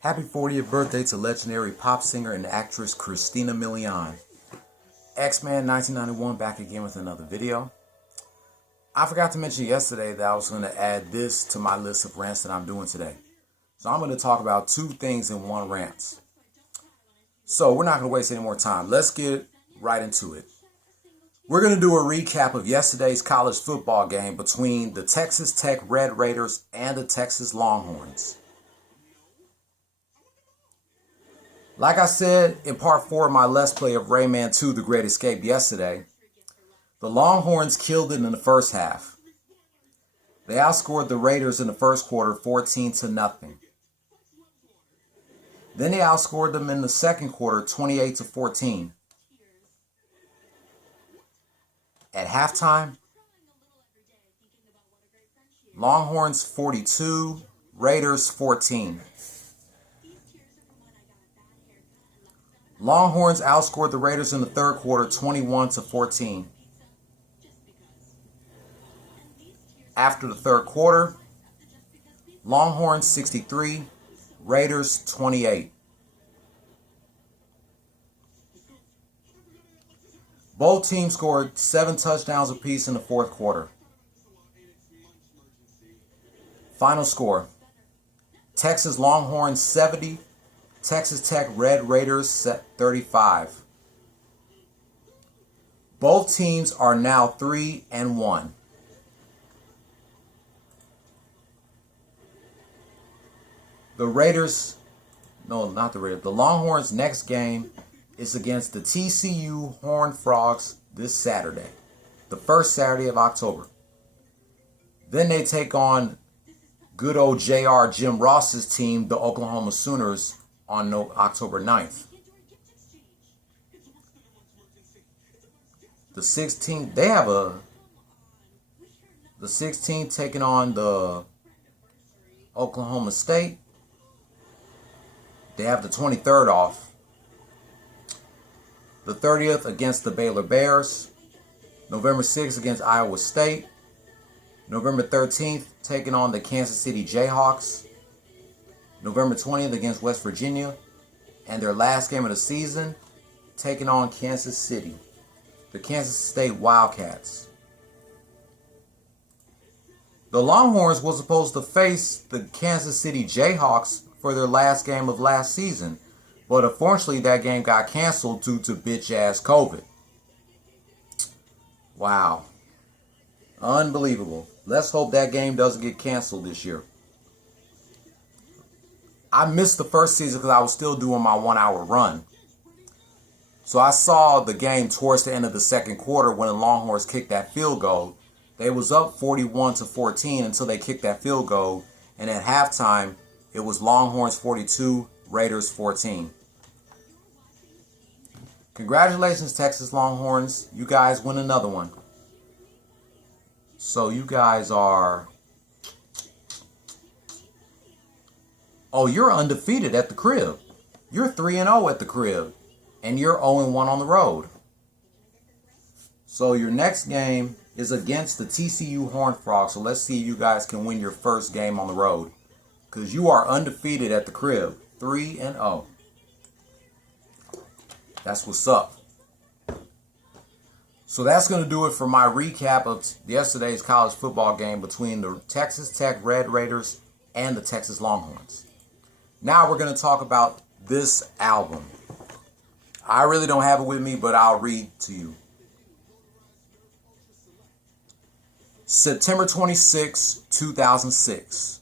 Happy 40th birthday to legendary pop singer and actress Christina Milian. X-Man 1991 back again with another video. I forgot to mention yesterday that I was going to add this to my list of rants that I'm doing today. So I'm going to talk about two things in one rant. So we're not going to waste any more time. Let's get right into it. We're going to do a recap of yesterday's college football game between the Texas Tech Red Raiders and the Texas Longhorns. Like I said in part 4 of my Let's Play of Rayman 2 The Great Escape yesterday, the Longhorns killed it in the first half. They outscored the Raiders in the first quarter 14-0. Then they outscored them in the second quarter 28-14. At halftime, Longhorns 42, Raiders 14. Longhorns outscored the Raiders in the third quarter 21-14. After the third quarter, Longhorns 63, Raiders 28. Both teams scored 7 touchdowns apiece in the fourth quarter. Final score: Texas Longhorns 70, Texas Tech Red Raiders 35. Both teams are now 3-1. The Longhorns' next game is against the TCU Horned Frogs this Saturday, the first Saturday of October. Then they take on good old JR Jim Ross's team, the Oklahoma Sooners, on October 9th. The 16th, the 16th taking on the Oklahoma State. They have the 23rd off. The 30th against the Baylor Bears. November 6th against Iowa State. November 13th taking on the Kansas City Jayhawks. November 20th against West Virginia. And their last game of the season taking on Kansas City, the Kansas State Wildcats. The Longhorns were supposed to face the Kansas City Jayhawks for their last game of last season, but unfortunately that game got canceled due to bitch-ass COVID. Wow. Unbelievable. Let's hope that game doesn't get canceled this year. I missed the first season because I was still doing my 1-hour run. So I saw the game towards the end of the second quarter when the Longhorns kicked that field goal. They was up 41-14 until they kicked that field goal. And at halftime, it was Longhorns 42, Raiders 14. Congratulations, Texas Longhorns. You guys win another one. So you guys are... Oh, you're undefeated at the crib. You're 3-0 at the crib. And you're 0-1 on the road. So your next game is against the TCU Horned Frogs. So let's see if you guys can win your first game on the road. Because you are undefeated at the crib. 3-0. That's what's up. So that's going to do it for my recap of yesterday's college football game between the Texas Tech Red Raiders and the Texas Longhorns. Now we're going to talk about this album. I really don't have it with me, but I'll read to you. September 26, 2006.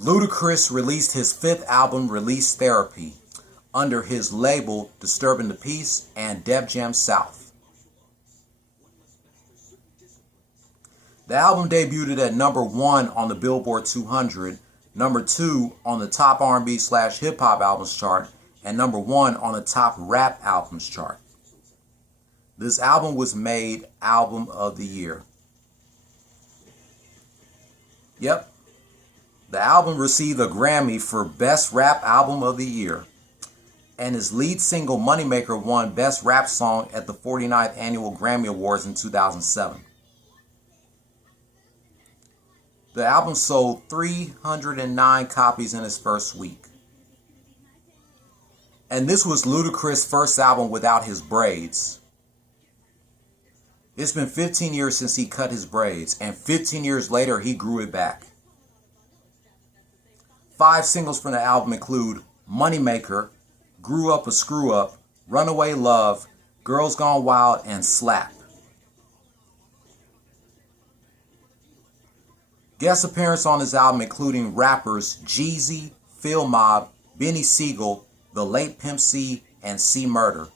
Ludacris released his 5th album, Release Therapy, under his label Disturbing the Peace and Def Jam South. The album debuted at number 1 on the Billboard 200, number 2 on the top R&B/hip hop albums chart, and number 1 on the top rap albums chart. This album was made Album of the Year. Yep. The album received a Grammy for Best Rap Album of the Year. And his lead single, Moneymaker, won Best Rap Song at the 49th Annual Grammy Awards in 2007. The album sold 309 copies in its first week. And this was Ludacris' first album without his braids. It's been 15 years since he cut his braids, and 15 years later, he grew it back. 5 singles from the album include Moneymaker, Grew Up a Screw Up, Runaway Love, Girls Gone Wild, and Slap. Guest appearance on this album including rappers Jeezy, Phil Mobb, Benny Siegel, The Late Pimp C, and C Murder,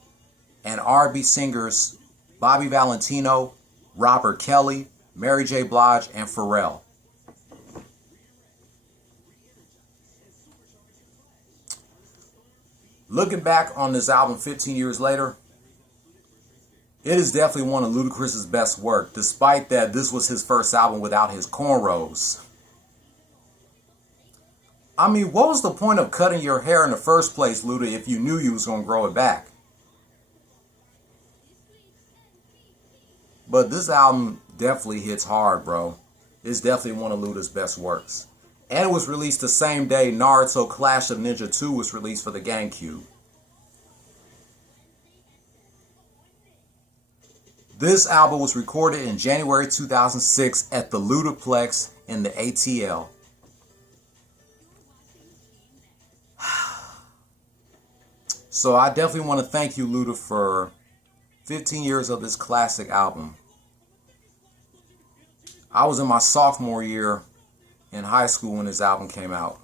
and R&B singers Bobby Valentino, Robert Kelly, Mary J. Blige, and Pharrell. Looking back on this album 15 years later, it is definitely one of Ludacris' best work, despite that this was his first album without his cornrows. I mean, what was the point of cutting your hair in the first place, Luda, if you knew you was going to grow it back? But this album definitely hits hard, bro. It's definitely one of Luda's best works. And it was released the same day Naruto Clash of Ninja 2 was released for the GameCube. This album was recorded in January 2006 at the Ludaplex in the ATL. So I definitely want to thank you, Luda, for 15 years of this classic album. I was in my sophomore year in high school when this album came out.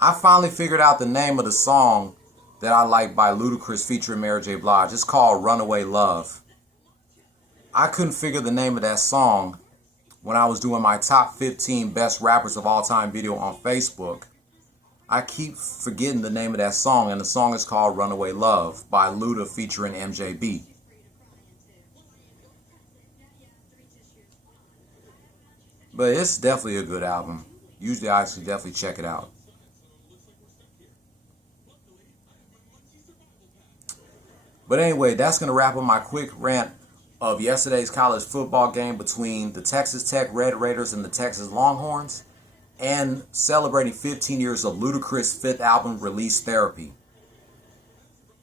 I finally figured out the name of the song that I like by Ludacris featuring Mary J. Blige. It's called Runaway Love. I couldn't figure the name of that song when I was doing my top 15 best rappers of all time video on Facebook. I keep forgetting the name of that song, and the song is called Runaway Love by Luda featuring MJB. But it's definitely a good album. Usually I should definitely check it out. But anyway, that's going to wrap up my quick rant of yesterday's college football game between the Texas Tech Red Raiders and the Texas Longhorns, and celebrating 15 years of Ludacris' 5th album, Release Therapy.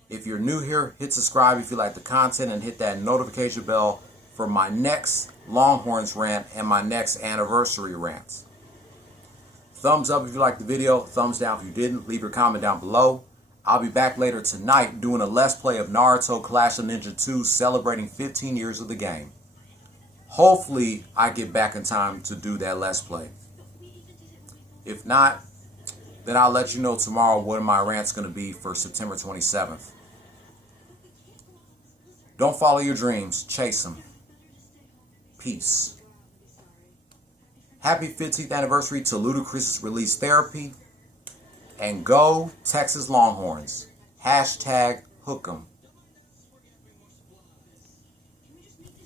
If you're new here, hit subscribe if you like the content, and hit that notification bell for my next Longhorns rant and my next anniversary rant. Thumbs up if you liked the video, thumbs down if you didn't. Leave your comment down below. I'll be back later tonight doing a Let's Play of Naruto Clash of Ninja 2, celebrating 15 years of the game. Hopefully, I get back in time to do that Let's Play. If not, then I'll let you know tomorrow what my rant's going to be for September 27th. Don't follow your dreams, chase them. Peace. Happy 15th anniversary to Ludacris' Release Therapy. And go Texas Longhorns. #Hook'em.